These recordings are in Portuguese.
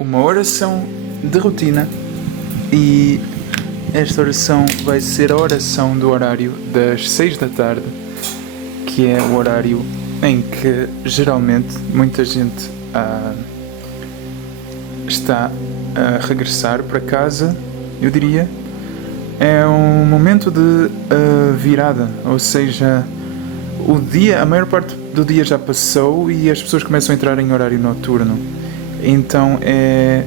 uma oração de rotina e esta oração vai ser a oração do horário das 6 da tarde, que é o horário em que geralmente muita gente está a regressar para casa, eu diria. É um momento de virada, ou seja, a maior parte do dia já passou e as pessoas começam a entrar em horário noturno. Então é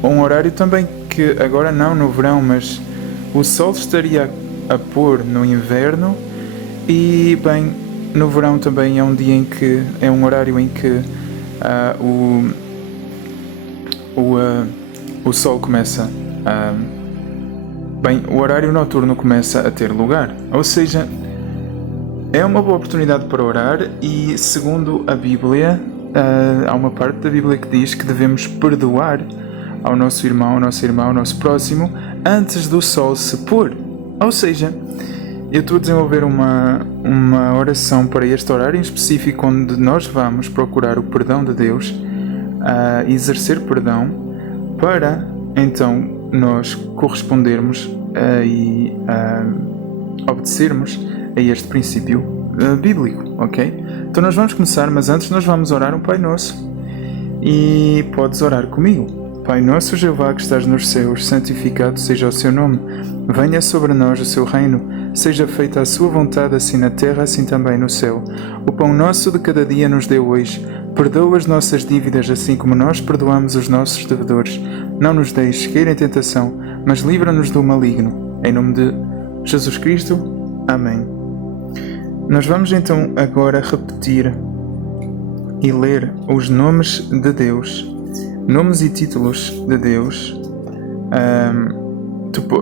um horário também que agora não no verão, mas o sol estaria a pôr no inverno e bem, no verão também é um dia em que é um horário em que o sol começa o horário noturno começa a ter lugar, ou seja, é uma boa oportunidade para orar e, segundo a Bíblia, há uma parte da Bíblia que diz que devemos perdoar ao nosso irmão, ao nosso próximo, antes do sol se pôr. Ou seja, eu estou a desenvolver uma oração para este horário em específico, onde nós vamos procurar o perdão de Deus, exercer perdão, para então nós correspondermos e obedecermos a este princípio bíblico, ok? Então nós vamos começar, mas antes nós vamos orar um Pai Nosso. E podes orar comigo. Pai Nosso Jeová que estás nos céus, santificado seja o seu nome. Venha sobre nós o seu reino. Seja feita a sua vontade, assim na terra, assim também no céu. O pão nosso de cada dia nos dê hoje. Perdoa as nossas dívidas, assim como nós perdoamos os nossos devedores. Não nos deixes cair em tentação, mas livra-nos do maligno. Em nome de Jesus Cristo. Amém. Nós vamos então agora repetir e ler os nomes de Deus, nomes e títulos de Deus.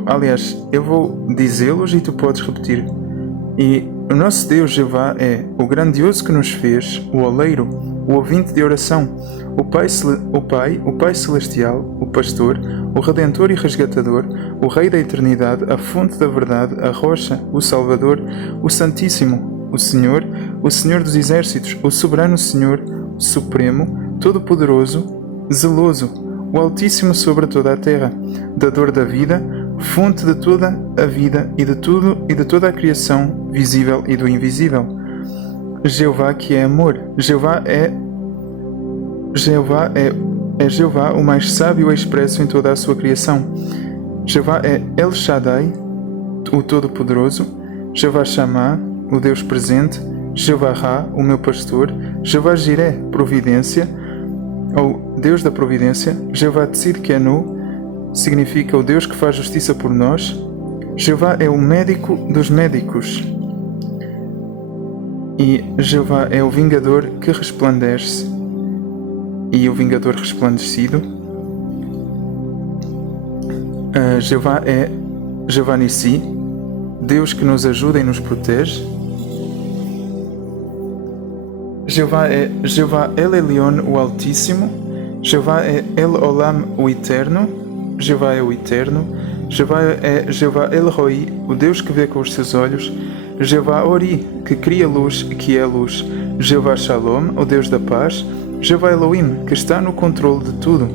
Aliás, eu vou dizê-los e tu podes repetir. E o nosso Deus Jeová é o grandioso que nos fez, o oleiro, o ouvinte de oração, o Pai Celestial, o Pastor, o Redentor e Resgatador, o Rei da Eternidade, a Fonte da Verdade, a Rocha, o Salvador, o Santíssimo, o Senhor dos Exércitos, o Soberano Senhor, Supremo, Todo-Poderoso, Zeloso, o Altíssimo sobre toda a terra, Dador da vida, Fonte de toda a vida e de tudo e de toda a criação, visível e do invisível. Jeová que é amor. Jeová é Jeová, o mais sábio e expresso em toda a sua criação. Jeová é El Shaddai, o Todo-Poderoso. Jeová Shammah, o Deus presente. Jeová Ra, o meu pastor. Jeová Jireh, providência, ou Deus da providência. Jeová Tzidkenu, significa o Deus que faz justiça por nós. Jeová é o médico dos médicos. E Jeová é o vingador que resplandece e o vingador resplandecido. Jeová é Jeová Nissi, Deus que nos ajuda e nos protege. Jeová é Jeová El Elyon, o Altíssimo. Jeová é El Olam, o Eterno. Jeová é o Eterno. Jeová é Jeová El Roi, o Deus que vê com os seus olhos. Jeová Ori, que cria luz e que é luz. Jeová Shalom, o Deus da paz. Jeová Elohim, que está no controle de tudo.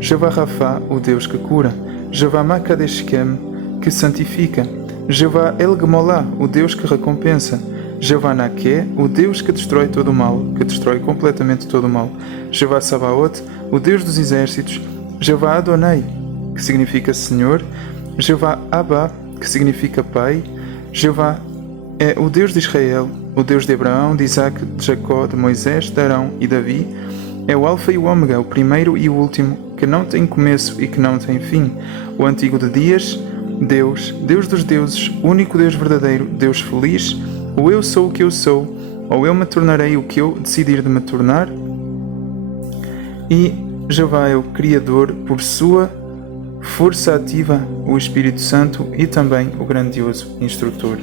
Jeová Rafá, o Deus que cura. Jeová Makadeshkem, que santifica. Jeová El Gemolá, o Deus que recompensa. Jeová Naké, o Deus que destrói todo o mal, que destrói completamente todo o mal. Jeová Sabaoth, o Deus dos exércitos. Jeová Adonai, que significa Senhor. Jeová Abba, que significa Pai. Jeová é o Deus de Israel, o Deus de Abraão, de Isaac, de Jacó, de Moisés, de Arão e Davi. É o Alfa e o Ômega, o primeiro e o último, que não tem começo e que não tem fim. O antigo de dias, Deus, Deus dos deuses, único Deus verdadeiro, Deus feliz. Ou eu sou o que eu sou, ou eu me tornarei o que eu decidir de me tornar. E Jeová é o Criador por sua força ativa, o Espírito Santo e também o grandioso Instrutor.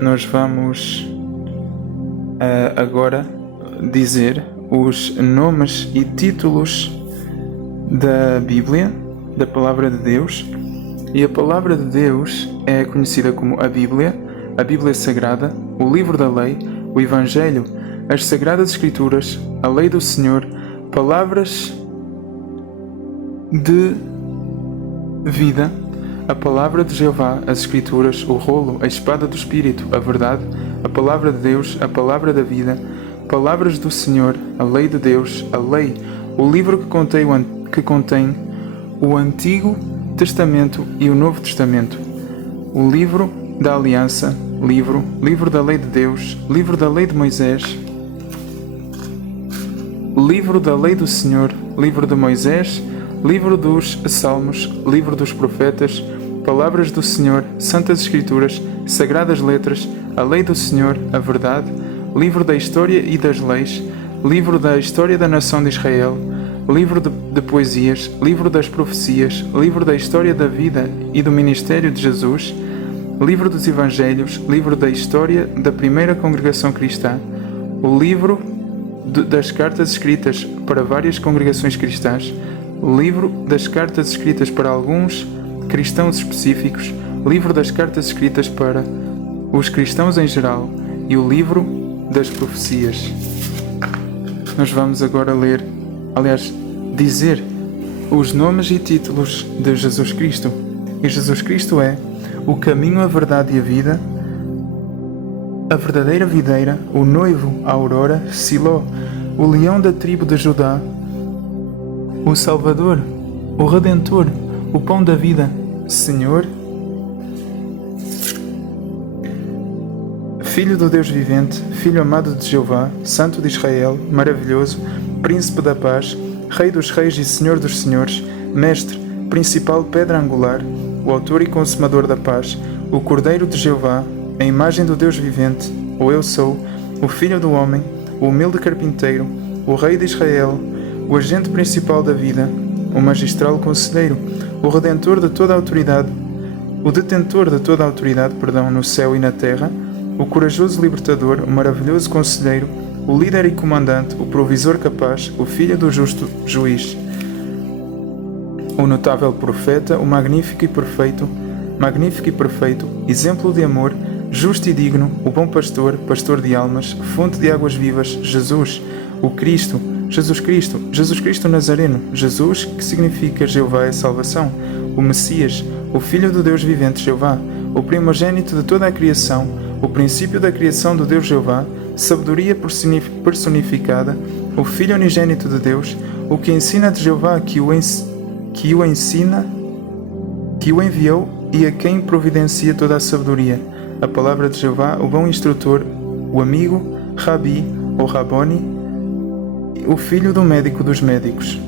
Nós vamos agora dizer os nomes e títulos da Bíblia, da Palavra de Deus. E a Palavra de Deus é conhecida como a Bíblia Sagrada, o Livro da Lei, o Evangelho, as Sagradas Escrituras, a Lei do Senhor, palavras de vida, a palavra de Jeová, as Escrituras, o rolo, a espada do Espírito, a verdade, a palavra de Deus, a palavra da vida, palavras do Senhor, a lei de Deus, a lei, o livro que contém o Antigo Testamento e o Novo Testamento, o livro da aliança, livro da lei de Deus, livro da lei de Moisés, livro da lei do Senhor, livro de Moisés, livro dos Salmos, livro dos profetas, palavras do Senhor, santas Escrituras, sagradas letras, a lei do Senhor, a verdade, livro da história e das leis, livro da história da nação de Israel, livro de poesias, livro das profecias, livro da história da vida e do ministério de Jesus, livro dos evangelhos, livro da história da primeira congregação cristã, o livro das cartas escritas para várias congregações cristãs, livro das cartas escritas para alguns cristãos específicos, livro das cartas escritas para os cristãos em geral e o livro das profecias. Nós vamos agora dizer os nomes e títulos de Jesus Cristo. E Jesus Cristo é o caminho, a verdade e a vida, a verdadeira videira, o noivo, a aurora, Siló, o leão da tribo de Judá, o Salvador, o Redentor, o pão da vida, Senhor, Filho do Deus vivente, Filho amado de Jeová, Santo de Israel, maravilhoso, Príncipe da paz, Rei dos reis e Senhor dos senhores, Mestre, principal pedra angular, o autor e consumador da paz, o Cordeiro de Jeová, a imagem do Deus vivente, o Eu Sou, o Filho do homem, o humilde carpinteiro, o Rei de Israel, o agente principal da vida, o magistral conselheiro, o redentor de toda a autoridade, o detentor de toda a autoridade, no céu e na terra, o corajoso libertador, o maravilhoso conselheiro, o líder e comandante, o provisor capaz, o filho do justo juiz, o notável profeta, o magnífico e perfeito, exemplo de amor, justo e digno, o bom pastor, pastor de almas, fonte de águas vivas, Jesus, o Cristo, Jesus Cristo Nazareno, Jesus, que significa Jeová é salvação, o Messias, o Filho do Deus vivente Jeová, o primogênito de toda a criação, o princípio da criação do Deus Jeová, sabedoria personificada, o Filho unigênito de Deus, o que ensina de Jeová, que o enviou e a quem providencia toda a sabedoria, a palavra de Jeová, o bom instrutor, o amigo, Rabi ou Raboni, o filho do médico dos médicos.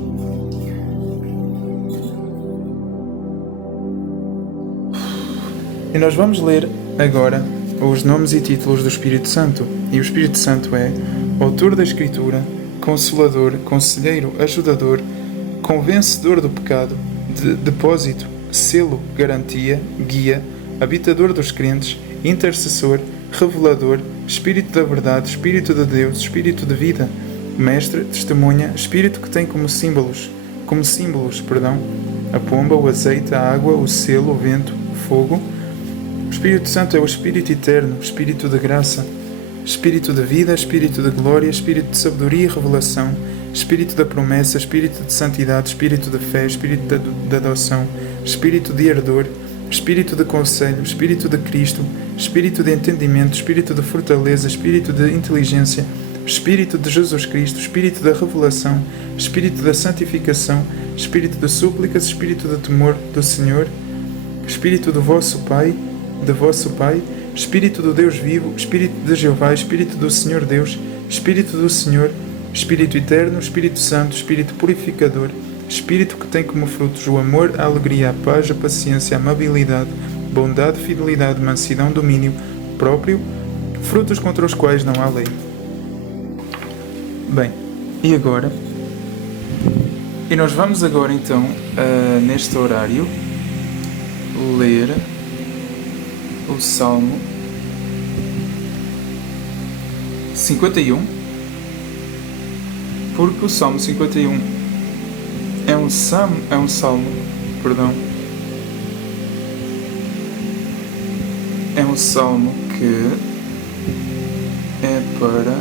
E nós vamos ler agora os nomes e títulos do Espírito Santo. E o Espírito Santo é autor da Escritura, consolador, conselheiro, ajudador, convencedor do pecado, depósito, selo, garantia, guia, habitador dos crentes, intercessor, revelador, Espírito da verdade, Espírito de Deus, Espírito de vida, mestre, testemunha, Espírito que tem como símbolos, a pomba, o azeite, a água, o selo, o vento, o fogo. O Espírito Santo é o Espírito eterno, Espírito de graça, Espírito de vida, Espírito de glória, Espírito de sabedoria e revelação, Espírito da promessa, Espírito de santidade, Espírito de fé, Espírito de adoção, Espírito de ardor, Espírito de conselho, Espírito de Cristo, Espírito de entendimento, Espírito de fortaleza, Espírito de inteligência, Espírito de Jesus Cristo, Espírito da revelação, Espírito da santificação, Espírito de súplicas, Espírito de temor do Senhor, Espírito do vosso Pai, Espírito do Deus vivo, Espírito de Jeová, Espírito do Senhor Deus, Espírito do Senhor, Espírito eterno, Espírito Santo, Espírito purificador, Espírito que tem como frutos o amor, a alegria, a paz, a paciência, a amabilidade, bondade, fidelidade, mansidão, domínio próprio, frutos contra os quais não há lei. Bem, e agora? E nós vamos agora então, neste horário, ler o Salmo 51, porque o Salmo 51 é um salmo, é um salmo que é para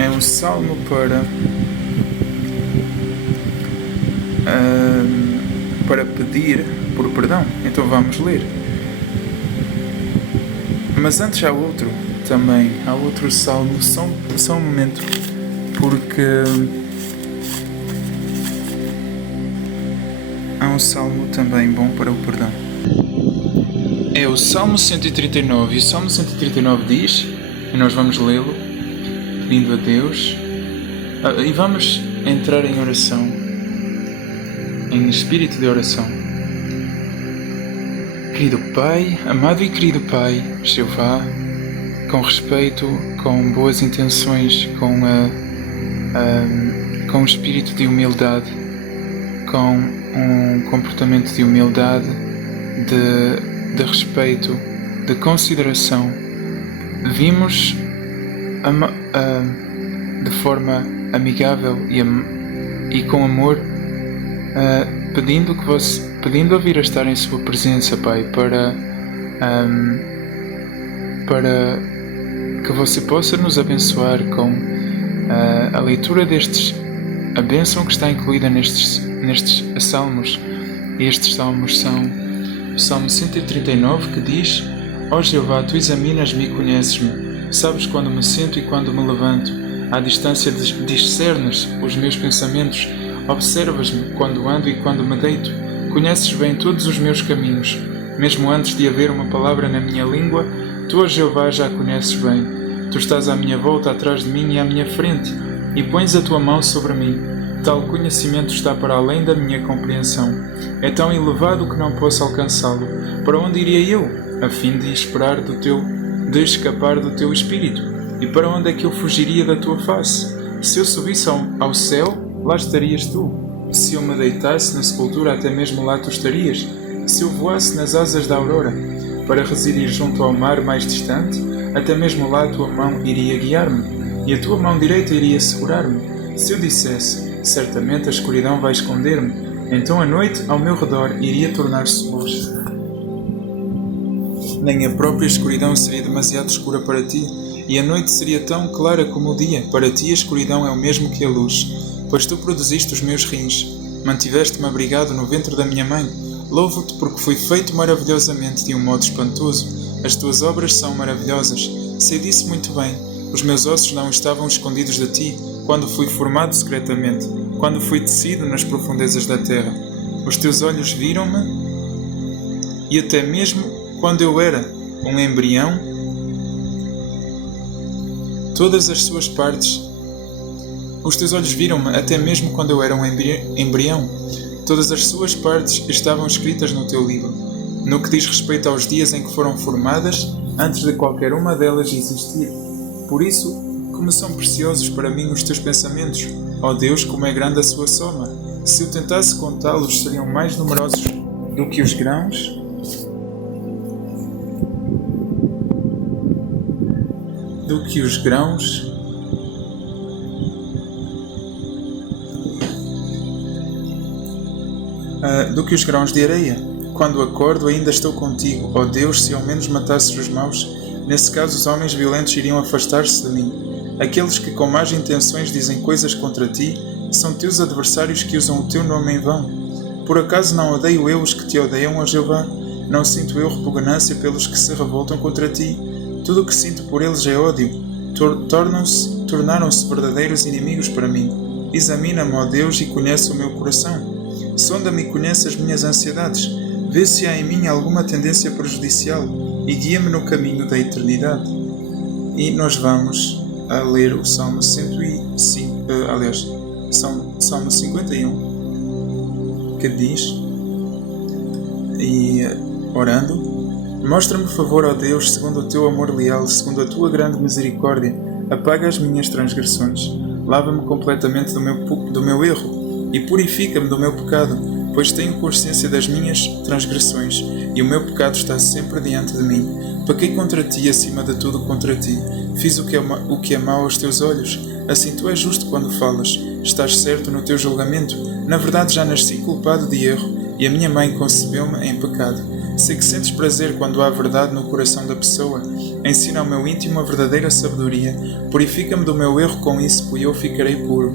É um salmo para pedir por perdão. Então vamos ler. Mas antes há outro também. Há outro salmo. Só um momento. Porque há um salmo também bom para o perdão. É o Salmo 139. E o Salmo 139 diz, e nós vamos lê-lo, pedindo a Deus, e vamos entrar em oração, em espírito de oração. Querido Pai, amado e querido Pai, Jeová, com respeito, com boas intenções, com um espírito de humildade, com um comportamento de humildade, de respeito, de consideração, vimos de forma amigável e com amor, pedindo a vir a estar em Sua presença, Pai, para que você possa nos abençoar com a leitura a bênção que está incluída nestes salmos. E estes salmos são o Salmo 139, que diz: Ó Jeová, Tu examinas-me e conheces-me, sabes quando me sento e quando me levanto, à distância discernes os meus pensamentos, observas-me quando ando e quando me deito, conheces bem todos os meus caminhos, mesmo antes de haver uma palavra na minha língua, Tu, ó Jeová, já a conheces bem. Tu estás à minha volta, atrás de mim e à minha frente, e pões a Tua mão sobre mim. Tal conhecimento está para além da minha compreensão. É tão elevado que não posso alcançá-lo. Para onde iria eu, a fim de escapar do Teu Espírito? E para onde é que eu fugiria da Tua face? Se eu subisse ao céu, lá estarias Tu. Se eu me deitasse na sepultura, até mesmo lá Tu estarias. Se eu voasse nas asas da aurora, para residir junto ao mar mais distante, até mesmo lá a Tua mão iria guiar-me, e a Tua mão direita iria segurar-me. Se eu dissesse, certamente a escuridão vai esconder-me, então a noite ao meu redor iria tornar-se luz. Nem a própria escuridão seria demasiado escura para Ti, e a noite seria tão clara como o dia. Para Ti a escuridão é o mesmo que a luz, pois Tu produziste os meus rins, mantiveste-me abrigado no ventre da minha mãe. Louvo-te porque fui feito maravilhosamente de um modo espantoso. As Tuas obras são maravilhosas. Sei disso muito bem. Os meus ossos não estavam escondidos de Ti, quando fui formado secretamente, quando fui tecido nas profundezas da terra. Os Teus olhos viram-me, e até mesmo quando eu era um embrião, todas as suas partes. Os Teus olhos viram-me até mesmo quando eu era um embrião. Todas as suas partes estavam escritas no Teu livro, no que diz respeito aos dias em que foram formadas, antes de qualquer uma delas existir. Por isso, como são preciosos para mim os Teus pensamentos, ó Deus, como é grande a sua soma. Se eu tentasse contá-los, seriam mais numerosos do que os grãos. Do que os grãos de areia. Quando acordo, ainda estou contigo, ó Deus. Se ao menos matasses os maus, nesse caso os homens violentos iriam afastar-se de mim. Aqueles que com más intenções dizem coisas contra Ti são Teus adversários que usam o Teu nome em vão. Por acaso não odeio eu os que Te odeiam, ó Jeová? Não sinto eu repugnância pelos que se revoltam contra Ti? Tudo o que sinto por eles é ódio. Tornaram-se verdadeiros inimigos para mim. Examina-me, ó Deus, e conhece o meu coração. Sonda-me e conhece as minhas ansiedades. Vê se há em mim alguma tendência prejudicial e guia-me no caminho da eternidade. E nós vamos a ler o Salmo 105, Salmo 51, que diz, e orando: Mostra-me favor, ó Deus, segundo o Teu amor leal, segundo a Tua grande misericórdia, apaga as minhas transgressões, lava-me completamente do meu erro e purifica-me do meu pecado, pois tenho consciência das minhas transgressões e o meu pecado está sempre diante de mim. Pequei contra Ti, acima de tudo contra Ti. Fiz o que é mau aos Teus olhos. Assim Tu és justo quando falas. Estás certo no Teu julgamento. Na verdade já nasci culpado de erro, e a minha mãe concebeu-me em pecado. Sei que sentes prazer quando há verdade no coração da pessoa. Ensina ao meu íntimo a verdadeira sabedoria. Purifica-me do meu erro com isso, e eu ficarei puro.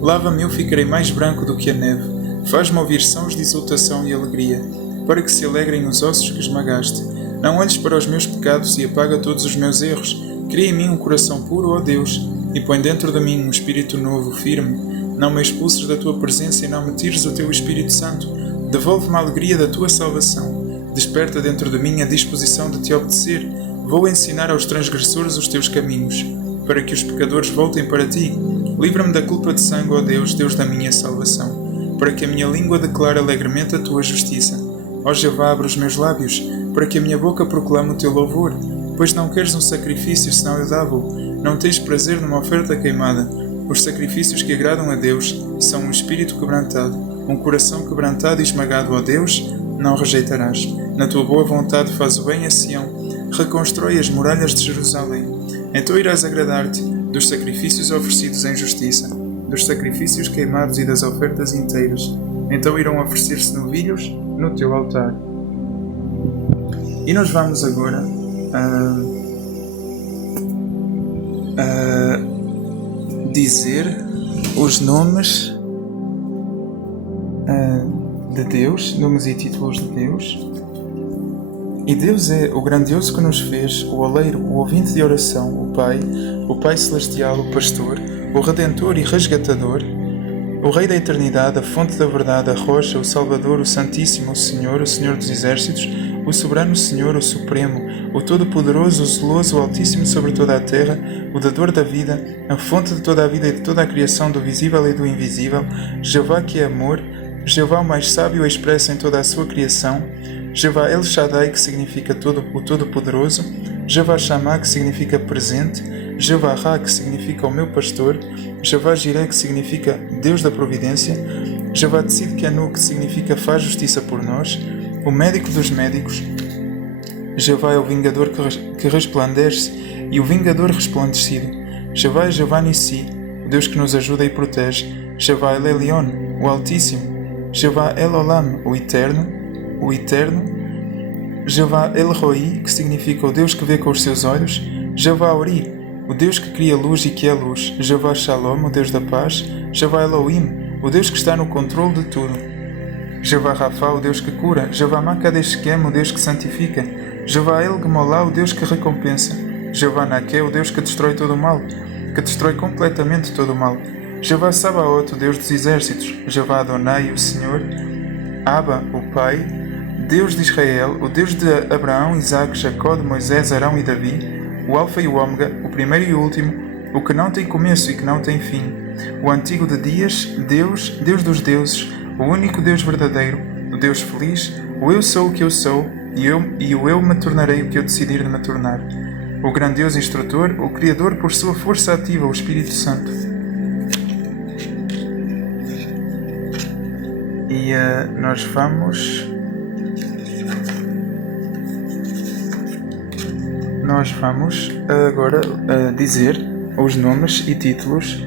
Lava-me e eu ficarei mais branco do que a neve. Faz-me ouvir sons de exultação e alegria, para que se alegrem os ossos que esmagaste. Não olhes para os meus pecados e apaga todos os meus erros. Cria em mim um coração puro, ó Deus, e põe dentro de mim um espírito novo, firme. Não me expulses da tua presença e não me tires o teu Espírito Santo. Devolve-me a alegria da tua salvação. Desperta dentro de mim a disposição de te obedecer. Vou ensinar aos transgressores os teus caminhos, para que os pecadores voltem para ti. Livra-me da culpa de sangue, ó Deus, Deus da minha salvação, para que a minha língua declare alegremente a tua justiça. Ó Jeová, abre os meus lábios, para que a minha boca proclame o teu louvor. Pois não queres um sacrifício, senão eu dava-o. Não tens prazer numa oferta queimada. Os sacrifícios que agradam a Deus são um espírito quebrantado, um coração quebrantado e esmagado, ó Deus, não rejeitarás. Na tua boa vontade faz o bem a Sião, reconstrói as muralhas de Jerusalém. Então irás agradar-te dos sacrifícios oferecidos em justiça, dos sacrifícios queimados e das ofertas inteiras. Então irão oferecer-se novilhos no teu altar. E nós vamos agora dizer os nomes de Deus, nomes e títulos de Deus. E Deus é o grandioso que nos fez, o oleiro, o ouvinte de oração, o Pai celestial, o pastor, o redentor e resgatador, o Rei da eternidade, a fonte da verdade, a rocha, o Salvador, o Santíssimo, o Senhor dos exércitos, o soberano Senhor, o Supremo, o Todo-Poderoso, o Zeloso, o Altíssimo sobre toda a terra, o Dador da vida, a fonte de toda a vida e de toda a criação, do visível e do invisível, Jeová que é amor, Jeová o mais sábio expresso em toda a sua criação, Jeová El Shaddai, que significa o Todo-Poderoso, Jeová Shammah, que significa presente, Jeová Ra, que significa o meu pastor, Jeová Jireh, que significa Deus da providência, Jeová Tzidkenu, que significa faz justiça por nós, o médico dos médicos, Jeová é o vingador que resplandece e o vingador resplandecido, Jeová é Jeová Nissi, o Deus que nos ajuda e protege, Jeová El Elyon, o Altíssimo, Jeová El Olam, o Eterno, Jeová El Roi, que significa o Deus que vê com os seus olhos, Jeová Ori, o Deus que cria luz e que é luz, Jeová Shalom, o Deus da paz, Jeová Elohim, o Deus que está no controle de tudo, Jeová Rafa, o Deus que cura, Jeová Makadeshkem, o Deus que santifica, Jeová El Gmolá, o Deus que recompensa, Jeová Naké, o Deus que destrói todo o mal, que destrói completamente todo o mal, Jeová Sabaoth, o Deus dos exércitos, Jeová Adonai, o Senhor, Abba, o Pai, Deus de Israel, o Deus de Abraão, Isaque, Jacó, de Moisés, Arão e Davi, o Alfa e o Ômega, o primeiro e o último, o que não tem começo e que não tem fim, o antigo de dias, Deus, Deus dos deuses, o único Deus verdadeiro, o Deus feliz, o eu sou o que eu sou, e o eu me tornarei o que eu decidir de me tornar, o grandioso instrutor, o Criador por sua força ativa, o Espírito Santo. E nós vamos agora dizer os nomes e títulos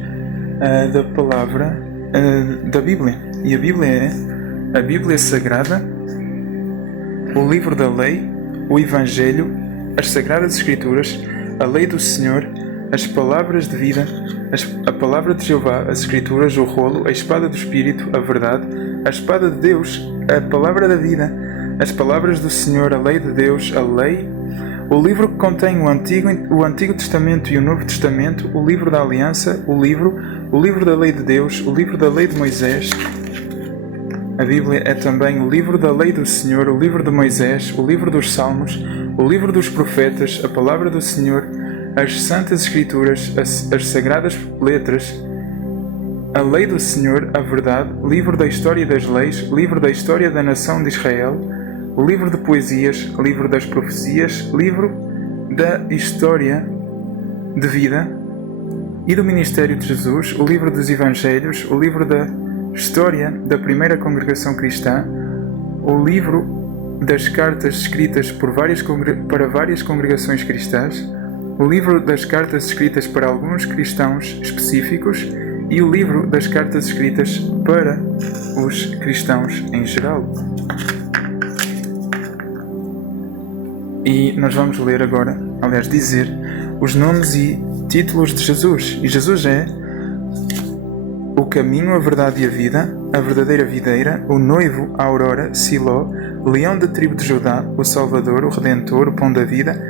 da palavra da Bíblia. E a Bíblia é a Bíblia Sagrada, o livro da lei, o Evangelho, as Sagradas Escrituras, a lei do Senhor, as palavras de vida, a palavra de Jeová, as Escrituras, o rolo, a espada do Espírito, a verdade, a espada de Deus, a palavra da vida, as palavras do Senhor, a lei de Deus, a lei, o livro que contém o Antigo Testamento e o Novo Testamento, o livro da Aliança, o livro da lei de Deus, o livro da lei de Moisés. A Bíblia é também o livro da lei do Senhor, o livro de Moisés, o livro dos Salmos, o livro dos profetas, a palavra do Senhor, as Santas Escrituras, as Sagradas Letras, a lei do Senhor, a verdade, livro da história das leis, livro da história da nação de Israel, o livro de poesias, livro das profecias, livro da história de vida e do ministério de Jesus, o livro dos Evangelhos, o livro da história da primeira congregação cristã, o livro das cartas escritas para várias congregações cristãs, o livro das cartas escritas para alguns cristãos específicos e o livro das cartas escritas para os cristãos em geral. E nós vamos ler agora, aliás, dizer os nomes e títulos de Jesus. E Jesus é o caminho, a verdade e a vida, a verdadeira videira, o noivo, a aurora, Siló, leão da tribo de Judá, o Salvador, o Redentor, o pão da vida,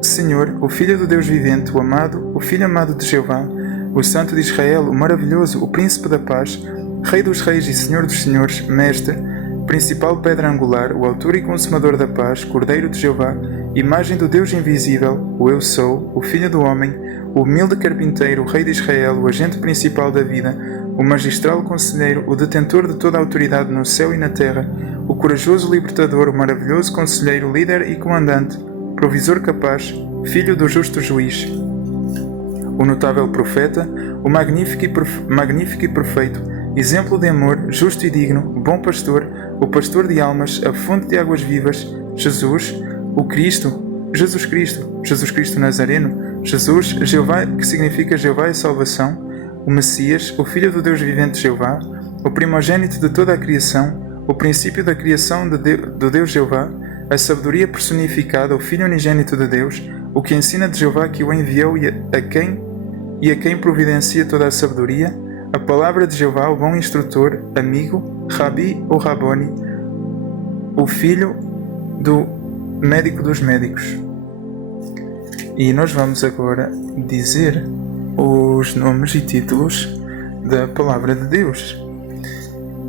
Senhor, o Filho do Deus vivente, o amado, o Filho amado de Jeová, o Santo de Israel, o maravilhoso, o Príncipe da paz, Rei dos reis e Senhor dos senhores, Mestre, principal pedra angular, o autor e consumador da paz, Cordeiro de Jeová, imagem do Deus invisível, o Eu Sou, o Filho do Homem, o humilde carpinteiro, o Rei de Israel, o agente principal da vida, o magistral conselheiro, o detentor de toda a autoridade no céu e na terra, o corajoso libertador, o maravilhoso conselheiro, líder e comandante, provisor capaz, filho do justo juiz, o notável profeta, o magnífico e perfeito, exemplo de amor, justo e digno, bom pastor, o pastor de almas, a fonte de águas vivas, Jesus, o Cristo, Jesus Cristo Nazareno, Jesus, Jeová, que significa Jeová é salvação, o Messias, o Filho do Deus vivente Jeová, o primogênito de toda a criação, o princípio da criação do Deus Jeová, a sabedoria personificada, o Filho unigênito de Deus, o que ensina de Jeová que o enviou e a quem providencia toda a sabedoria, a palavra de Jeová, o bom instrutor, amigo, Rabi ou Raboni, o filho do médico dos médicos. E nós vamos agora dizer os nomes e títulos da palavra de Deus.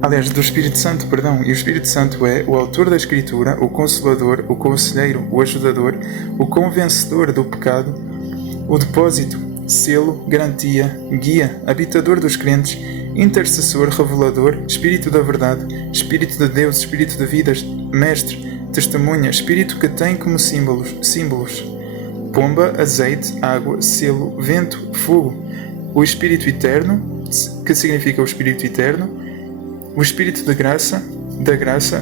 Aliás, do Espírito Santo, perdão. E o Espírito Santo é o autor da Escritura, o Consolador, o Conselheiro, o Ajudador, o Convencedor do pecado, o Depósito, Selo, Garantia, Guia, Habitador dos crentes, Intercessor, Revelador, Espírito da Verdade, Espírito de Deus, Espírito de Vidas, Mestre, Testemunha, Espírito que tem como símbolos pomba, azeite, água, selo, vento, fogo, o Espírito Eterno, que significa o Espírito Eterno, o Espírito da graça,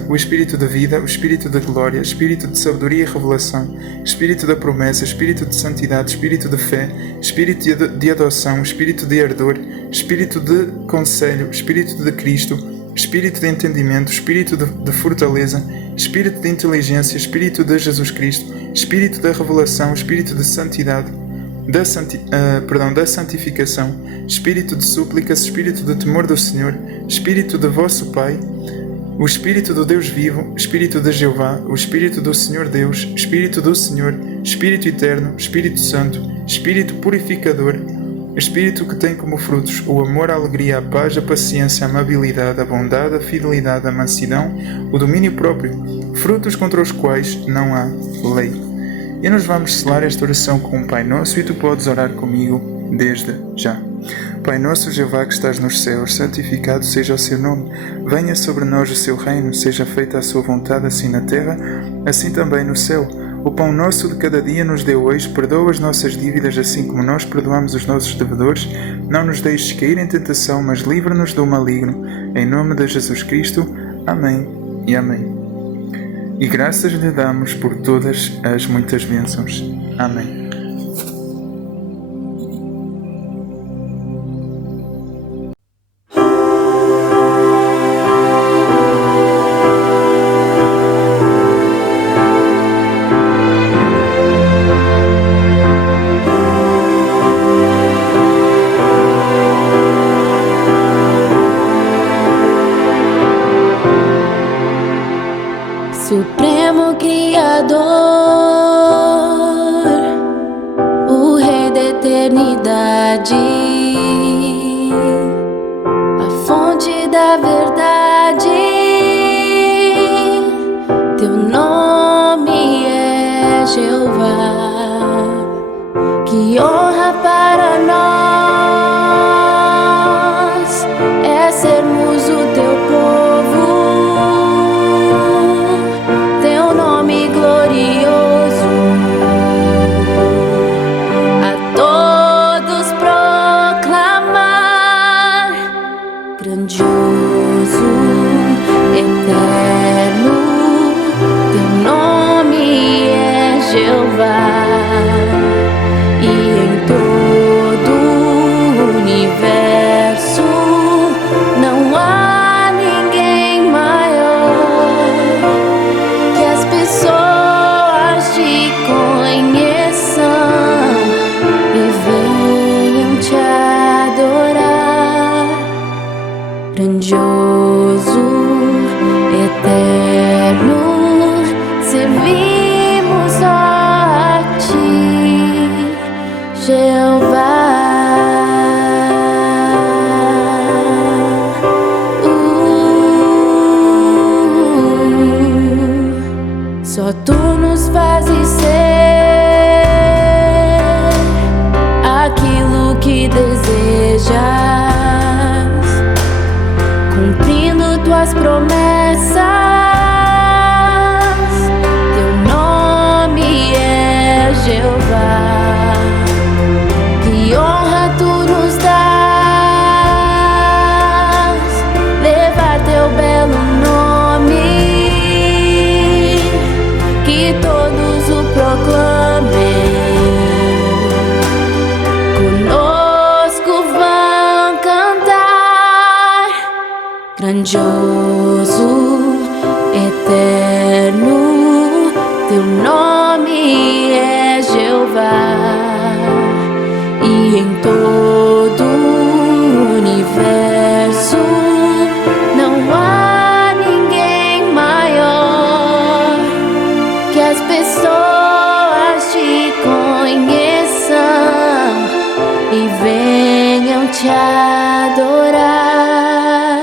o Espírito da vida, o Espírito da glória, Espírito de sabedoria e revelação, Espírito da promessa, Espírito de santidade, Espírito de fé, Espírito de adoção, Espírito de ardor, Espírito de conselho, Espírito de Cristo, Espírito de entendimento, Espírito de fortaleza, Espírito de inteligência, Espírito de Jesus Cristo, Espírito da revelação, Espírito de santidade, da santificação, Espírito de súplicas, Espírito de temor do Senhor, Espírito de vosso Pai, o Espírito do Deus vivo, Espírito de Jeová, o Espírito do Senhor Deus, Espírito do Senhor, Espírito Eterno, Espírito Santo, Espírito Purificador, Espírito que tem como frutos o amor, a alegria, a paz, a paciência, a amabilidade, a bondade, a fidelidade, a mansidão, o domínio próprio, frutos contra os quais não há lei. E nós vamos selar esta oração com o Pai Nosso e tu podes orar comigo desde já. Pai nosso Jeová que estás nos céus, santificado seja o seu nome. Venha sobre nós o seu reino, seja feita a sua vontade assim na terra, assim também no céu. O pão nosso de cada dia nos dê hoje, perdoa as nossas dívidas assim como nós perdoamos os nossos devedores. Não nos deixes cair em tentação, mas livra-nos do maligno. Em nome de Jesus Cristo. Amém e amém. E graças lhe damos por todas as muitas bênçãos. Amém. Supremo Criador, o Rei da eternidade, a fonte da verdade, teu nome é Jeová. Que honra para nós é sermos o teu povo. Grandioso, eterno, teu nome é Jeová, e em todo Jeová. Só tu nos fazes ser aquilo que desejas, cumprindo tuas promessas. Teu nome é Jeová. Que honra tu nos dás, levar teu belo nome, que todos o proclamem. Conosco vão cantar, grandioso, eterno, teu nome é Jeová. E em todo o universo não há ninguém maior. Que as pessoas te conheçam e venham te adorar.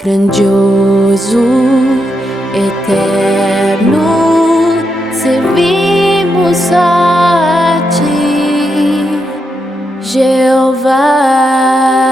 Grandioso, eterno, servimos só a ti, Jeová.